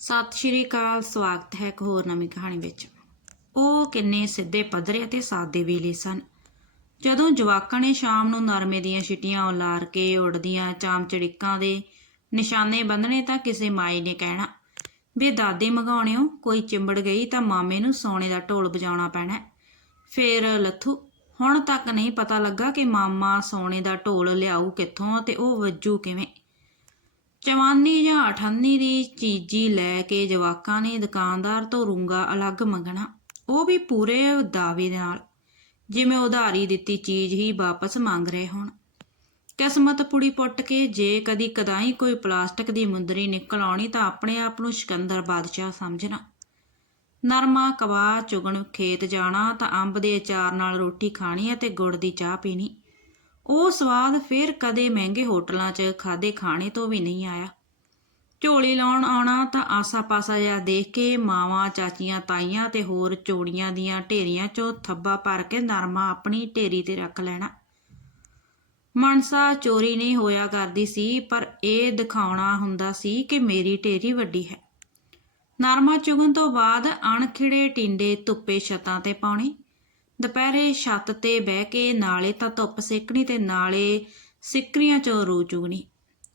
ਸਤਿ ਸ਼੍ਰੀ ਅਕਾਲ, ਸਵਾਗਤ ਹੈ ਇੱਕ ਹੋਰ ਨਵੀਂ ਕਹਾਣੀ ਵਿੱਚ। ਉਹ ਕਿੰਨੇ ਸਿੱਧੇ ਪੱਧਰੇ ਅਤੇ ਸਾਦੇ ਵੇਲੇ ਸਨ। ਜਦੋਂ ਜਵਾਕਾਂ ਨੇ ਸ਼ਾਮ ਨੂੰ ਨਰਮੇ ਦੀਆਂ ਛਿਟੀਆਂ ਉਲਾਰ ਕੇ ਉੱਡਦੀਆਂ ਚਾਮ ਚੜਿੱਕਾਂ ਦੇ ਨਿਸ਼ਾਨੇ ਬੰਨਣੇ ਤਾਂ ਕਿਸੇ ਮਾਈ ਨੇ ਕਹਿਣਾ, ਵੀ ਦਾਦੇ ਮਗਾਉਣਿਓ, ਕੋਈ ਚਿੰਬੜ ਗਈ ਤਾਂ ਮਾਮੇ ਨੂੰ ਸੋਨੇ ਦਾ ਢੋਲ ਵਜਾਉਣਾ ਪੈਣਾ ਹੈ। ਫੇਰ ਲੱਥੂ, ਹੁਣ ਤੱਕ ਨਹੀਂ ਪਤਾ ਲੱਗਾ ਕਿ ਮਾਮਾ ਸੋਨੇ ਦਾ ਢੋਲ ਲਿਆਊ ਕਿੱਥੋਂ ਤੇ ਉਹ ਵੱਜੂ ਕਿਵੇਂ? ਚਵਾਨੀ ਜਾਂ ਅਠੰਨੀ ਦੀ ਚੀਜ਼ੀ ਲੈ ਕੇ ਜਵਾਕਾਂ ਨੇ ਦੁਕਾਨਦਾਰ ਤੋਂ ਰੂੰਗਾ ਅਲੱਗ ਮੰਗਣਾ, ਉਹ ਵੀ ਪੂਰੇ ਦਾਅਵੇ ਨਾਲ, ਜਿਵੇਂ ਉਧਾਰੀ ਦਿੱਤੀ ਚੀਜ਼ ਹੀ ਵਾਪਸ ਮੰਗ ਰਹੇ ਹੋਣ। ਕਿਸਮਤ ਪੁੜੀ ਪੁੱਟ ਕੇ ਜੇ ਕਦੀ ਕਦਾਈ ਕੋਈ ਪਲਾਸਟਿਕ ਦੀ ਮੁੰਦਰੀ ਨਿਕਲ ਆਉਣੀ ਤਾਂ ਆਪਣੇ ਆਪ ਨੂੰ ਸਿਕੰਦਰ ਬਾਦਸ਼ਾਹ ਸਮਝਣਾ। ਨਰਮਾ ਕਵਾ ਚੁਗਣ, ਖੇਤ ਜਾਣਾ ਤਾਂ ਅੰਬ ਦੇ ਅਚਾਰ ਨਾਲ ਰੋਟੀ ਖਾਣੀ ਅਤੇ ਗੁੜ ਦੀ ਚਾਹ ਪੀਣੀ। ਉਹ ਸਵਾਦ ਫਿਰ ਕਦੇ ਮਹਿੰਗੇ ਹੋਟਲਾਂ 'ਚ ਖਾਦੇ ਖਾਣੇ ਤੋਂ ਵੀ ਨਹੀਂ ਆਇਆ। ਝੋਲੀ ਲਾਉਣ ਆਉਣਾ ਤਾਂ ਆਸਾ-ਪਾਸਾ ਜਿਹਾ ਦੇਖ ਕੇ ਮਾਵਾਂ, ਚਾਚੀਆਂ, ਤਾਈਆਂ ਤੇ ਹੋਰ ਚੋੜੀਆਂ ਦੀਆਂ ਢੇਰੀਆਂ 'ਚੋਂ ਥੱਬਾ ਭਰ ਕੇ ਨਰਮਾ ਆਪਣੀ ਢੇਰੀ ਤੇ ਰੱਖ ਲੈਣਾ। ਮਨਸਾ ਚੋਰੀ ਨਹੀਂ ਹੋਇਆ ਕਰਦੀ ਸੀ, ਪਰ ਇਹ ਦਿਖਾਉਣਾ ਹੁੰਦਾ ਸੀ ਕਿ ਮੇਰੀ ਢੇਰੀ ਵੱਡੀ ਹੈ। ਨਰਮਾ ਚੁਗਣ ਤੋਂ ਬਾਅਦ ਅਣਖਿੜੇ ਟਿੰਡੇ ਧੁੱਪੇ ਛੱਤਾਂ ਤੇ ਪਾਉਣੇ। ਦੁਪਹਿਰੇ ਛੱਤ ਤੇ ਬਹਿ ਕੇ ਨਾਲੇ ਤਾਂ ਧੁੱਪ ਸੇਕਣੀ ਤੇ ਨਾਲੇ ਸਿੱਕਰੀਆਂ ਚੋਂ ਰੂ ਚੁਗਣੀ।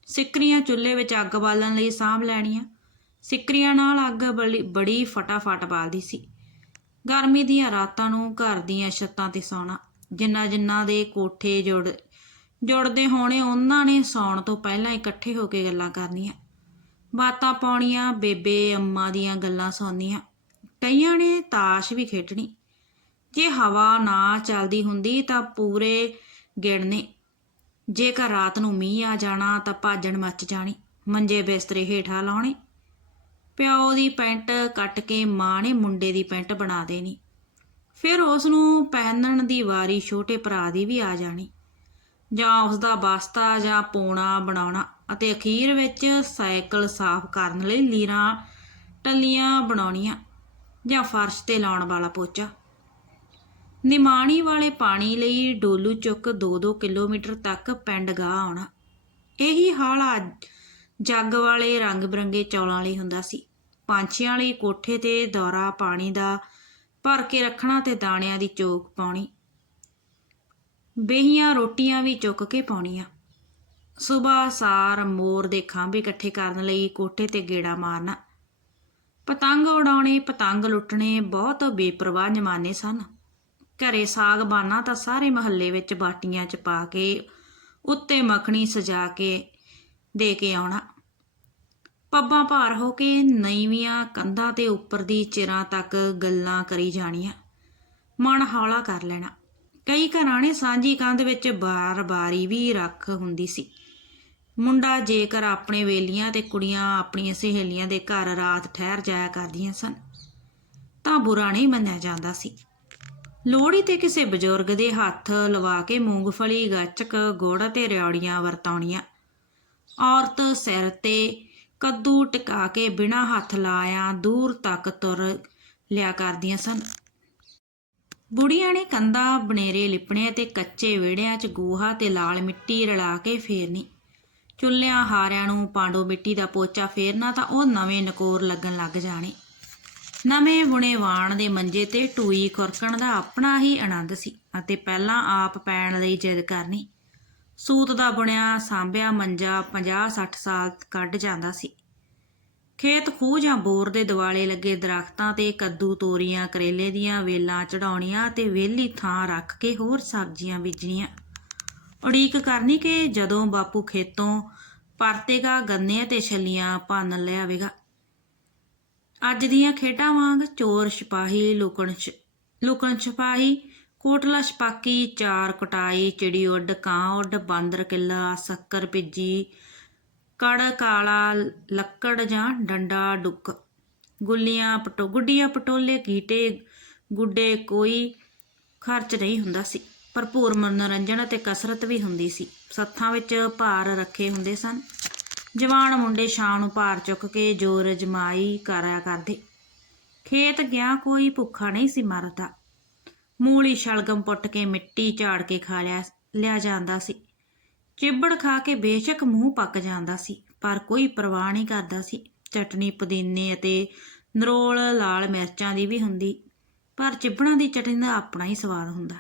ਸਿੱਕਰੀਆਂ ਚੁੱਲ੍ਹੇ ਵਿੱਚ ਅੱਗ ਬਾਲਣ ਲਈ ਸਾਂਭ ਲੈਣੀਆਂ। ਸਿੱਕਰੀਆਂ ਨਾਲ ਅੱਗ ਬੜੀ ਬੜੀ ਫਟਾਫਟ ਬਾਲਦੀ ਸੀ। ਗਰਮੀ ਦੀਆਂ ਰਾਤਾਂ ਨੂੰ ਘਰ ਦੀਆਂ ਛੱਤਾਂ ਤੇ ਸੌਣਾ। ਜਿੰਨਾ ਜਿੰਨਾ ਦੇ ਕੋਠੇ ਜੁੜ ਜੁੜਦੇ ਹੋਣੇ, ਉਹਨਾਂ ਨੇ ਸੌਣ ਤੋਂ ਪਹਿਲਾਂ ਇਕੱਠੇ ਹੋ ਕੇ ਗੱਲਾਂ ਕਰਨੀਆਂ। ਬਾਤਾਂ ਪਾਉਣੀਆਂ, ਬੇਬੇ ਅੰਮਾ ਦੀਆਂ ਗੱਲਾਂ ਸੁਣਨੀਆਂ। ਕਈਆਂ ਨੇ ਤਾਸ਼ ਵੀ ਖੇਡਣੀ। ਜੇ ਹਵਾ ਨਾ ਚੱਲਦੀ ਹੁੰਦੀ ਤਾਂ ਪੂਰੇ ਗਿਣਨੇ। ਜੇਕਰ ਰਾਤ ਨੂੰ ਮੀਂਹ ਆ ਜਾਣਾ ਤਾਂ ਭਾਜਣ ਮੱਚ ਜਾਣੀ, ਮੰਜੇ ਬਿਸਤਰੇ ਹੇਠਾਂ ਲਾਉਣੇ। ਪਿਓ ਦੀ ਪੈਂਟ ਕੱਟ ਕੇ ਮਾਂ ਨੇ ਮੁੰਡੇ ਦੀ ਪੈਂਟ ਬਣਾ ਦੇਣੀ। ਫਿਰ ਉਸ ਨੂੰ ਪਹਿਨਣ ਦੀ ਵਾਰੀ ਛੋਟੇ ਭਰਾ ਦੀ ਵੀ ਆ ਜਾਣੀ। ਜਾਂ ਉਸ ਦਾ ਬਸਤਾ ਜਾਂ ਪੋਣਾ ਬਣਾਉਣਾ ਅਤੇ ਅਖੀਰ ਵਿੱਚ ਸਾਈਕਲ ਸਾਫ਼ ਕਰਨ ਲਈ ਲੀਰਾਂ ਟੱਲੀਆਂ ਬਣਾਉਣੀਆਂ ਜਾਂ ਫਰਸ਼ ਤੇ ਲਾਉਣ ਵਾਲਾ ਪੋਚਾ। ਨਿਮਾਣੀ ਵਾਲੇ ਪਾਣੀ ਲਈ ਡੋਲੂ ਚੁੱਕ 2-2 ਕਿਲੋਮੀਟਰ ਤੱਕ ਪਿੰਡ ਗਾ ਆਉਣਾ। ਇਹੀ ਹਾਲ ਅੱਜ ਜੱਗ ਵਾਲੇ ਰੰਗ ਬਰੰਗੇ ਚੌਲਾਂ ਲਈ ਹੁੰਦਾ ਸੀ। ਪੰਛੀਆਂ ਲਈ ਕੋਠੇ ਤੇ ਦੌਰਾ ਪਾਣੀ ਦਾ ਭਰ ਕੇ ਰੱਖਣਾ ਤੇ ਦਾਣਿਆਂ ਦੀ ਚੋਕ ਪਾਉਣੀ। ਬੇਹੀਆਂ ਰੋਟੀਆਂ ਵੀ ਚੁੱਕ ਕੇ ਪਾਉਣੀਆਂ। ਸਵੇਰ ਸਾਰ ਮੋਰ ਦੇ ਖਾਂਬੇ ਇਕੱਠੇ ਕਰਨ ਲਈ ਕੋਠੇ ਤੇ ਗੇੜਾ ਮਾਰਨਾ। ਪਤੰਗ ਉਡਾਉਣੇ, ਪਤੰਗ ਲੁੱਟਣੇ ਬਹੁਤ ਬੇਪਰਵਾਹ ਜਮਾਨੇ ਸਨ। ਘਰੇ ਸਾਗ ਬਾਨਾ ਤਾਂ ਸਾਰੇ ਮਹੱਲੇ ਵਿੱਚ ਬਾਟੀਆਂ 'ਚ ਪਾ ਕੇ, ਉੱਤੇ ਮੱਖਣੀ ਸਜਾ ਕੇ ਦੇ ਕੇ ਆਉਣਾ। ਪੱਬਾਂ ਭਾਰ ਹੋ ਕੇ ਨਈਵੀਆਂ ਕੰਧਾਂ ਤੇ ਉੱਪਰ ਦੀ ਚਿਰਾਂ ਤੱਕ ਗੱਲਾਂ ਕਰੀ ਜਾਣੀਆਂ। ਮਨ ਹੌਲਾ ਕਰ ਲੈਣਾ। ਕਈ ਘਰਾਂ ਨੇ ਸਾਂਝੀ ਕੰਧ ਵਿੱਚ ਬਾਰ-ਬਾਰੀ ਵੀ ਰੱਖ ਹੁੰਦੀ ਸੀ। ਮੁੰਡਾ ਜੇਕਰ ਆਪਣੇ ਵੇਲੀਆਂ ਤੇ ਕੁੜੀਆਂ ਆਪਣੀਆਂ ਸਹੇਲੀਆਂ ਦੇ ਘਰ ਰਾਤ ਠਹਿਰ ਜਾਇਆ ਕਰਦੀਆਂ ਸਨ, ਤਾਂ ਬੁਰਾ ਨਹੀਂ ਮੰਨਿਆ ਜਾਂਦਾ ਸੀ। ਲੋਹੜੀ ਤੇ ਕਿਸੇ ਬਜ਼ੁਰਗ ਦੇ ਹੱਥ ਲਵਾ ਕੇ ਮੂੰਗਫਲੀ, ਗੱਚਕ, ਗੁੜ ਤੇ ਰਿਉੜੀਆਂ ਵਰਤਾਉਣੀਆਂ। ਔਰਤ ਸਿਰ ਤੇ ਕੱਦੂ ਟਿਕਾ ਕੇ ਬਿਨਾਂ ਹੱਥ ਲਾਇਆ ਦੂਰ ਤੱਕ ਤੁਰ ਲਿਆ ਕਰਦੀਆਂ ਸਨ। ਬੁੜੀਆਂ ਨੇ ਕੰਧਾਂ ਬਨੇਰੇ ਲਿਪਣੇ ਤੇ ਕੱਚੇ ਵਿਹੜਿਆਂ 'ਚ ਗੋਹਾ ਤੇ ਲਾਲ ਮਿੱਟੀ ਰਲਾ ਕੇ ਫੇਰਨੀ। ਚੁੱਲ੍ਹਿਆਂ ਹਾਰਿਆਂ ਨੂੰ ਪਾਂਡੋ ਮਿੱਟੀ ਦਾ ਪੋਚਾ ਫੇਰਨਾ ਤਾਂ ਉਹ ਨਵੇਂ ਨਕੋਰ ਲੱਗਣ ਲੱਗ ਜਾਣੇ। ਨਵੇਂ ਬੁਣੇ ਵਾਣ ਦੇ ਮੰਜੇ ਤੇ ਟੂਈ ਖੁਰਕਣ ਦਾ ਆਪਣਾ ਹੀ ਆਨੰਦ ਸੀ ਅਤੇ ਪਹਿਲਾਂ ਆਪ ਪੈਣ ਲਈ ਜਿੱਦ ਕਰਨੀ। ਸੂਤ ਦਾ ਬੁਣਿਆ, ਸਾਂਭਿਆ ਮੰਜਾ 50-60 ਸਾਲ ਕੱਢ ਜਾਂਦਾ ਸੀ। ਖੇਤ ਖੂਹ ਜਾਂ ਬੋਰ ਦੇ ਦਿਵਾਲੇ ਲੱਗੇ ਦਰਖਤਾਂ ਤੇ ਕੱਦੂ ਤੋਰੀਆਂ, ਕਰੇਲੇ ਦੀਆਂ ਵੇਲਾਂ ਚੜਾਉਣੀਆਂ ਤੇ ਵਿਹਲੀ ਥਾਂ ਰੱਖ ਕੇ ਹੋਰ ਸਬਜ਼ੀਆਂ ਬੀਜਣੀਆਂ। ਉਡੀਕ ਕਰਨੀ ਕਿ ਜਦੋਂ ਬਾਪੂ ਖੇਤੋਂ ਪਰਤੇਗਾ ਗੰਨੇ ਤੇ ਛੱਲੀਆਂ ਭੰਨ ਲਿਆਵੇਗਾ। ਅੱਜ ਦੀਆਂ ਖੇਡਾਂ ਵਾਂਗ ਚੋਰ ਸਿਪਾਹੀ, ਲੁਕਣ ਛ- ਲੁਕਣ ਛਪਾਹੀ, ਕੋਟਲਾ ਛਪਾਕੀ, ਚਾਰ ਕਟਾਈ, ਚਿੜੀ ਉੱਡ, ਕਾਂ ਉੱਡ, ਬਾਂਦਰ ਕਿੱਲਾ, ਸ਼ੱਕਰ ਭਿੱਜੀ, ਕੜ ਕਾਲਾ, ਲੱਕੜ ਜਾਂ ਡੰਡਾ ਡੁੱਕ। ਗੁੱਲੀਆਂ ਪਟੋ, ਗੁੱਡੀਆਂ ਪਟੋਲੇ, ਗੀਟੇ, ਗੁੱਡੇ ਕੋਈ ਖਰਚ ਨਹੀਂ ਹੁੰਦਾ ਸੀ। ਭਰਪੂਰ ਮਨੋਰੰਜਨ ਅਤੇ ਕਸਰਤ ਵੀ ਹੁੰਦੀ ਸੀ। ਸੱਥਾਂ ਵਿੱਚ ਭਾਰ ਰੱਖੇ ਹੁੰਦੇ ਸਨ। ਜਵਾਨ ਮੁੰਡੇ ਸ਼ਾਮ ਨੂੰ ਭਾਰ ਚੁੱਕ ਕੇ ਜੋਰ ਜਮਾਈ ਕਰਿਆ ਕਰਦੇ। ਖੇਤ ਗਿਆ ਕੋਈ ਭੁੱਖਾ ਨਹੀਂ ਸੀ ਮਰਦਾ। ਮੂਲੀ ਸ਼ਲਗਮ ਪੁੱਟ ਕੇ ਮਿੱਟੀ ਝਾੜ ਕੇ ਖਾ ਲਿਆ ਲਿਆ ਜਾਂਦਾ ਸੀ। ਚਿੱਬੜ ਖਾ ਕੇ ਬੇਸ਼ੱਕ ਮੂੰਹ ਪੱਕ ਜਾਂਦਾ ਸੀ, ਪਰ ਕੋਈ ਪਰਵਾਹ ਨਹੀਂ ਕਰਦਾ ਸੀ। ਚਟਨੀ, ਪੁਦੀਨੇ ਅਤੇ ਨਰੋਲ ਲਾਲ ਮਿਰਚਾਂ ਦੀ ਵੀ ਹੁੰਦੀ, ਪਰ ਚਿੱਬੜਾਂ ਦੀ ਚਟਨੀ ਦਾ ਆਪਣਾ ਹੀ ਸਵਾਦ ਹੁੰਦਾ।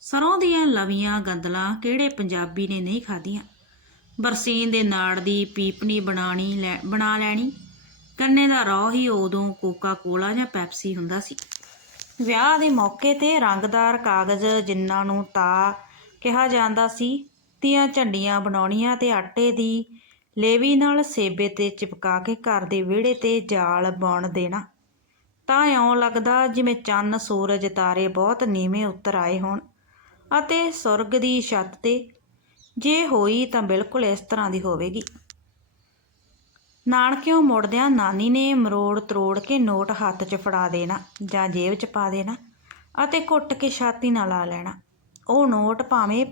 ਸਰੋਂ ਦੀਆਂ ਲਵੀਆਂ ਗੰਦਲਾਂ ਕਿਹੜੇ ਪੰਜਾਬੀ ਨੇ ਨਹੀਂ ਖਾਧੀਆਂ? ਬਰਸੀਨ ਦੇ ਨਾੜ ਦੀ ਪੀਪਣੀ ਬਣਾਣੀ ਲੈ, ਬਣਾ ਲੈਣੀ। ਗੰਨੇ ਦਾ ਰੌ ਹੀ ਉਦੋਂ ਕੋਕਾ ਕੋਲਾ ਜਾਂ ਪੈਪਸੀ ਹੁੰਦਾ ਸੀ। ਵਿਆਹ ਦੇ ਮੌਕੇ ਤੇ ਰੰਗਦਾਰ ਕਾਗਜ਼ ਜਿਨ੍ਹਾਂ ਨੂੰ ਤਾ ਕਿਹਾ ਜਾਂਦਾ ਸੀ ਦੀਆਂ ਝੰਡੀਆਂ ਬਣਾਉਣੀਆਂ ਤੇ ਆਟੇ ਦੀ ਲੇਵੀ ਨਾਲ ਸੇਬੇ ਤੇ ਚਿਪਕਾ ਕੇ ਘਰ ਦੇ ਵਿਹੜੇ ਤੇ ਜਾਲ ਬੁਣ ਦੇਣਾ। ਤਾਂ ਇਉਂ ਲੱਗਦਾ ਜਿਵੇਂ ਚੰਨ, ਸੂਰਜ, ਤਾਰੇ ਬਹੁਤ ਨੀਵੇਂ ਉਤਰ ਆਏ ਹੋਣ ਅਤੇ ਸੁਰਗ ਦੀ ਛੱਤ ਤੇ ਜੇ ਹੋਈ ਤਾਂ ਬਿਲਕੁਲ ਇਸ ਤਰ੍ਹਾਂ ਦੀ ਹੋਵੇਗੀ। ਨਾਨਕਿਓਂ ਮੁੜਦਿਆਂ ਨਾਨੀ ਨੇ ਮਰੋੜ ਤਰੋੜ ਕੇ ਨੋਟ ਹੱਥ 'ਚ ਫੜਾ ਦੇਣਾ ਜਾਂ ਜੇਬ 'ਚ ਪਾ ਦੇਣਾ ਅਤੇ ਘੁੱਟ ਕੇ ਛਾਤੀ ਨਾਲ ਲਾ ਲੈਣਾ। ਉਹ ਨੋਟ ਭਾਵੇਂ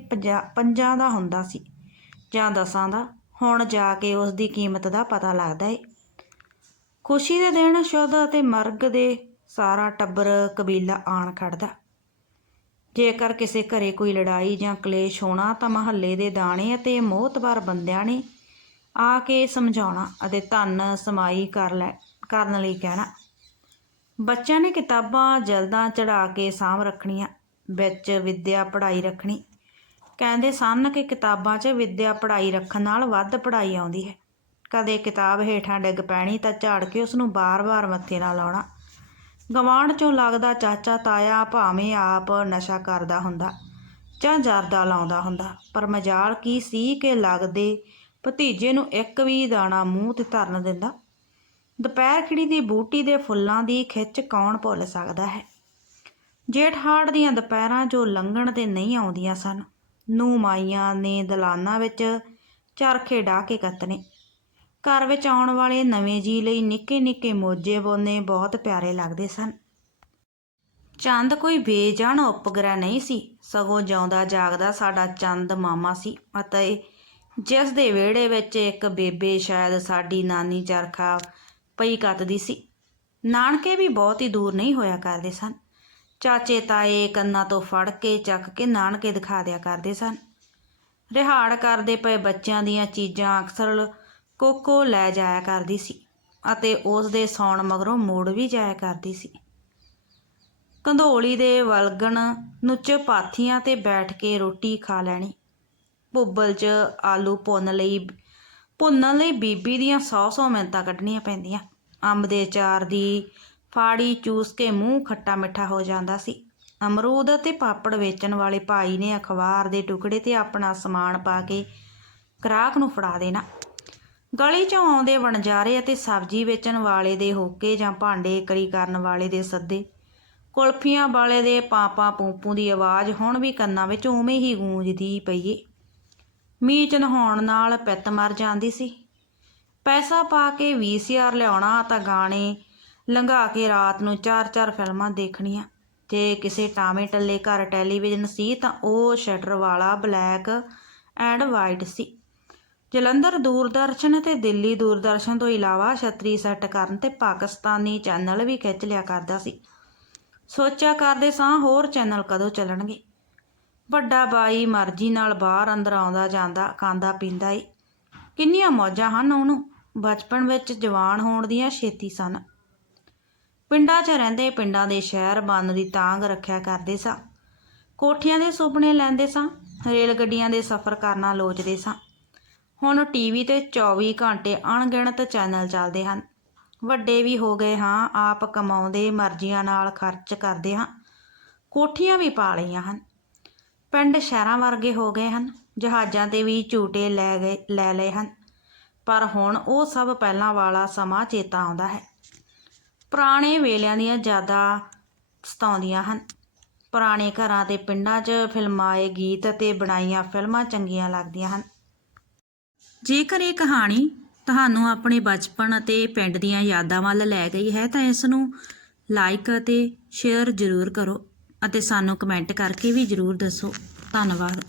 ਪੰਜਾਂ ਦਾ ਹੁੰਦਾ ਸੀ ਜਾਂ ਦਸਾਂ ਦਾ, ਹੁਣ ਜਾ ਕੇ ਉਸ ਦੀ ਕੀਮਤ ਦਾ ਪਤਾ ਲੱਗਦਾ ਏ। ਖੁਸ਼ੀ ਦੇ ਦਿਨ ਸ਼ੁੱਧ ਅਤੇ ਮਰਗ ਦੇ ਸਾਰਾ ਟੱਬਰ ਕਬੀਲਾ ਆਣ ਖੜਦਾ। ਜੇਕਰ ਕਿਸੇ ਘਰੇ ਕੋਈ ਲੜਾਈ ਜਾਂ ਕਲੇਸ਼ ਹੋਣਾ ਤਾਂ ਮਹੱਲੇ ਦੇ ਦਾਣੇ ਅਤੇ ਮੋਹਤਬਾਰ ਬੰਦਿਆਂ ਨੇ ਆ ਕੇ ਸਮਝਾਉਣਾ ਅਤੇ ਧੰਨ ਸਮਾਈ ਕਰ ਲੈ, ਕਰਨ ਲਈ ਕਹਿਣਾ। ਬੱਚਿਆਂ ਨੇ ਕਿਤਾਬਾਂ ਜਲਦਾਂ ਚੜਾ ਕੇ ਸਾਂਭ ਰੱਖਣੀਆਂ, ਵਿੱਚ ਵਿੱਦਿਆ ਪੜ੍ਹਾਈ ਰੱਖਣੀ। ਕਹਿੰਦੇ ਸਨ ਕਿ ਕਿਤਾਬਾਂ 'ਚ ਵਿੱਦਿਆ ਪੜ੍ਹਾਈ ਰੱਖਣ ਨਾਲ ਵੱਧ ਪੜ੍ਹਾਈ ਆਉਂਦੀ ਹੈ। ਕਦੇ ਕਿਤਾਬ ਹੇਠਾਂ ਡਿੱਗ ਪੈਣੀ ਤਾਂ ਝਾੜ ਕੇ ਉਸ ਨੂੰ ਬਾਰ-ਬਾਰ ਮੱਥੇ ਨਾਲ ਲਾਉਣਾ। ਗਵਾਂਢ 'ਚੋਂ ਲੱਗਦਾ ਚਾਚਾ ਤਾਇਆ ਭਾਵੇਂ ਆਪ ਨਸ਼ਾ ਕਰਦਾ ਹੁੰਦਾ, ਜਾਂ ਜਰਦਾ ਲਾਉਂਦਾ ਹੁੰਦਾ, ਪਰ ਮਜਾਲ ਕੀ ਸੀ ਕਿ ਲੱਗਦੇ ਭਤੀਜੇ ਨੂੰ ਇੱਕ ਵੀ ਦਾਣਾ ਮੂੰਹ ਤੇ ਧਰਨ ਦਿੰਦਾ? ਦੁਪਹਿਰ ਖਿੜੀ ਦੀ ਬੂਟੀ ਦੇ ਫੁੱਲਾਂ ਦੀ ਖਿੱਚ ਕੌਣ ਭੁੱਲ ਸਕਦਾ ਹੈ? ਜੇਠ ਹਾੜ ਦੀਆਂ ਦੁਪਹਿਰਾਂ ਜੋ ਲੰਘਣ ਤੇ ਨਹੀਂ ਆਉਂਦੀਆਂ ਸਨ ਨੂੰ ਮਾਈਆਂ ਨੇ ਦਲਾਨਾਂ ਵਿੱਚ ਚਰਖੇ ਡਾਹ ਕੇ ਕੱਤਨੇ ਘਰ ਵਿੱਚ ਆਉਣ ਵਾਲੇ ਨਵੇਂ ਜੀ ਲਈ ਨਿੱਕੇ ਨਿੱਕੇ ਮੋਜੇ ਬੋਨੇ ਬਹੁਤ ਪਿਆਰੇ ਲੱਗਦੇ ਸਨ। ਚੰਦ ਕੋਈ ਬੇਜਾਨ ਉਪਗ੍ਰਹਿ ਨਹੀਂ ਸੀ। ਸਗੋਂ ਜਿਉਂਦਾ ਜਾਗਦਾ ਸਾਡਾ ਚੰਦ ਮਾਮਾ ਸੀ ਅਤੇ ਜਿਸ ਦੇ ਵਿਹੜੇ ਵਿੱਚ ਇੱਕ ਬੇਬੇ ਸ਼ਾਇਦ ਸਾਡੀ ਨਾਨੀ ਚਰਖਾ ਪਈ ਕੱਤਦੀ ਸੀ। ਨਾਨਕੇ ਵੀ ਬਹੁਤ ਹੀ ਦੂਰ ਨਹੀਂ ਹੋਇਆ ਕਰਦੇ ਸਨ। ਚਾਚੇ ਤਾਏ ਕੰਨਾਂ ਤੋਂ ਫੜ ਕੇ ਚੱਕ ਕੇ ਨਾਨਕੇ ਦਿਖਾ ਦਿਆ ਕਰਦੇ ਸਨ। ਰਿਹਾੜ ਕਰਦੇ ਪਏ ਬੱਚਿਆਂ ਦੀਆਂ ਚੀਜ਼ਾਂ ਅਕਸਰ ਕੋਕੋ ਲੈ ਜਾਇਆ ਕਰਦੀ ਸੀ ਅਤੇ ਉਸ ਦੇ ਸੌਣ ਮਗਰੋਂ ਮੋੜ ਵੀ ਜਾਇਆ ਕਰਦੀ ਸੀ। ਕੰਧੋਲੀ ਦੇ ਵਲਗਣ ਨੁੱਚ ਪਾਥੀਆਂ ਤੇ ਬੈਠ ਕੇ ਰੋਟੀ ਖਾ ਲੈਣੀ। ਭੁੱਬਲ 'ਚ ਆਲੂ ਭੁੰਨ ਲਈ ਭੁੰਨਣ ਲਈ ਬੀਬੀ ਦੀਆਂ ਸੌ ਸੌ ਮਿੰਤਾਂ ਕੱਢਣੀਆਂ ਪੈਂਦੀਆਂ। ਅੰਬ ਦੇ ਚਾਰ ਦੀ ਫਾੜੀ ਚੂਸ ਕੇ ਮੂੰਹ ਖੱਟਾ ਮਿੱਠਾ ਹੋ ਜਾਂਦਾ ਸੀ। ਅਮਰੂਦ ਅਤੇ ਪਾਪੜ ਵੇਚਣ ਵਾਲੇ ਭਾਈ ਨੇ ਅਖਬਾਰ ਦੇ ਟੁਕੜੇ ਤੇ ਆਪਣਾ ਸਮਾਨ ਪਾ ਕੇ ਗ੍ਰਾਹਕ ਨੂੰ ਫੜਾ ਦੇਣਾ। ਗਲੀ 'ਚੋਂ ਆਉਂਦੇ ਵਣਜਾਰੇ ਅਤੇ ਸਬਜ਼ੀ ਵੇਚਣ ਵਾਲੇ ਦੇ ਹੋਕੇ ਜਾਂ ਭਾਂਡੇ ਕਰੀ ਕਰਨ ਵਾਲੇ ਦੇ ਸੱਦੇ। ਕੁਲਫੀਆਂ ਵਾਲੇ ਦੇ ਪਾਪਾ ਪੂਪੂ ਦੀ ਆਵਾਜ਼ ਹੁਣ ਵੀ ਕੰਨਾਂ ਵਿੱਚ ਉਵੇਂ ਹੀ ਗੂੰਜਦੀ ਪਈ ਏ ਮੀਚ ਨਹਾਉਣ ਨਾਲ ਪਿੱਤ ਮਰ ਜਾਂਦੀ ਸੀ। ਪੈਸਾ ਪਾ ਕੇ ਵੀਸੀਆਰ ਲਿਆਉਣਾ ਤਾਂ ਗਾਣੇ ਲੰਘਾ ਕੇ ਰਾਤ ਨੂੰ ਚਾਰ ਚਾਰ ਫਿਲਮਾਂ ਦੇਖਣੀਆਂ। ਜੇ ਕਿਸੇ ਟਾਵੇਂ ਟੱਲੇ ਘਰ ਟੈਲੀਵਿਜ਼ਨ ਸੀ ਤਾਂ ਉਹ ਸ਼ਟਰ ਵਾਲਾ ਬਲੈਕ ਐਂਡ ਵਾਈਟ ਸੀ। ਜਲੰਧਰ ਦੂਰਦਰਸ਼ਨ ਅਤੇ ਦਿੱਲੀ ਦੂਰਦਰਸ਼ਨ ਤੋਂ ਇਲਾਵਾ ਛਤਰੀ ਸੈੱਟ ਕਰਨ ਤੇ ਪਾਕਿਸਤਾਨੀ ਚੈਨਲ ਵੀ ਖਿੱਚ ਲਿਆ ਕਰਦਾ ਸੀ। ਸੋਚਿਆ ਕਰਦੇ ਸਾਂ ਹੋਰ ਚੈਨਲ ਕਦੋਂ ਚੱਲਣਗੇ। ਵੱਡਾ ਬਾਈ ਮਰਜ਼ੀ ਨਾਲ ਬਾਹਰ ਅੰਦਰ ਆਉਂਦਾ ਜਾਂਦਾ, ਖਾਂਦਾ ਪੀਂਦਾ ਏ। ਕਿੰਨੀਆਂ ਮੌਜਾਂ ਹਨ ਉਹਨੂੰ। ਬਚਪਨ ਵਿੱਚ ਜਵਾਨ ਹੋਣ ਦੀਆਂ ਛੇਤੀ ਸਨ। ਪਿੰਡਾਂ 'ਚ ਰਹਿੰਦੇ ਪਿੰਡਾਂ ਦੇ ਸ਼ਹਿਰ ਬੰਨ ਦੀ ਤਾਂਗ ਰੱਖਿਆ ਕਰਦੇ ਸਾਂ। ਕੋਠੀਆਂ ਦੇ ਸੁਪਨੇ ਲੈਂਦੇ ਸਾਂ, ਰੇਲ ਗੱਡੀਆਂ ਦੇ ਸਫ਼ਰ ਕਰਨਾ ਲੋਚਦੇ ਸਾਂ। ਹੁਣ ਟੀਵੀ ਤੇ 24 ਘੰਟੇ ਅਣਗਿਣਤ ਚੈਨਲ ਚੱਲਦੇ ਹਨ। ਵੱਡੇ ਵੀ ਹੋ ਗਏ ਹਾਂ, ਆਪ ਕਮਾਉਂਦੇ ਮਰਜ਼ੀਆਂ ਨਾਲ ਖਰਚ ਕਰਦੇ ਹਾਂ। ਕੋਠੀਆਂ ਵੀ ਪਾ ਲਈਆਂ ਹਨ। ਪਿੰਡ ਸ਼ਹਿਰਾਂ ਵਰਗੇ ਹੋ ਗਏ ਹਨ, ਜਹਾਜ਼ਾਂ ਤੇ ਵੀ ਝੂਟੇ ਲੈ ਗਏ, ਲੈ ਲਏ ਹਨ। ਪਰ ਹੁਣ ਉਹ ਸਭ ਪਹਿਲਾਂ ਵਾਲਾ ਸਮਾਂ ਚੇਤਾ ਆਉਂਦਾ ਹੈ। ਪੁਰਾਣੇ ਵੇਲਿਆਂ ਦੀਆਂ ਯਾਦਾਂ ਸਤਾਉਂਦੀਆਂ ਹਨ। ਪੁਰਾਣੇ ਘਰਾਂ ਤੇ ਪਿੰਡਾਂ 'ਚ ਫਿਲਮਾਏ ਗੀਤ ਅਤੇ ਬਣਾਈਆਂ ਫਿਲਮਾਂ ਚੰਗੀਆਂ ਲੱਗਦੀਆਂ ਹਨ। ਜੇਕਰ ਇਹ ਕਹਾਣੀ ਤੁਹਾਨੂੰ ਆਪਣੇ ਬਚਪਨ ਅਤੇ ਪਿੰਡ ਦੀਆਂ ਯਾਦਾਂ ਵੱਲ ਲੈ ਗਈ ਹੈ ਤਾਂ ਇਸ ਨੂੰ ਲਾਈਕ ਅਤੇ ਸ਼ੇਅਰ ਜ਼ਰੂਰ ਕਰੋ ਅਤੇ ਸਾਨੂੰ ਕਮੈਂਟ ਕਰਕੇ ਵੀ ਜ਼ਰੂਰ ਦੱਸੋ। ਧੰਨਵਾਦ।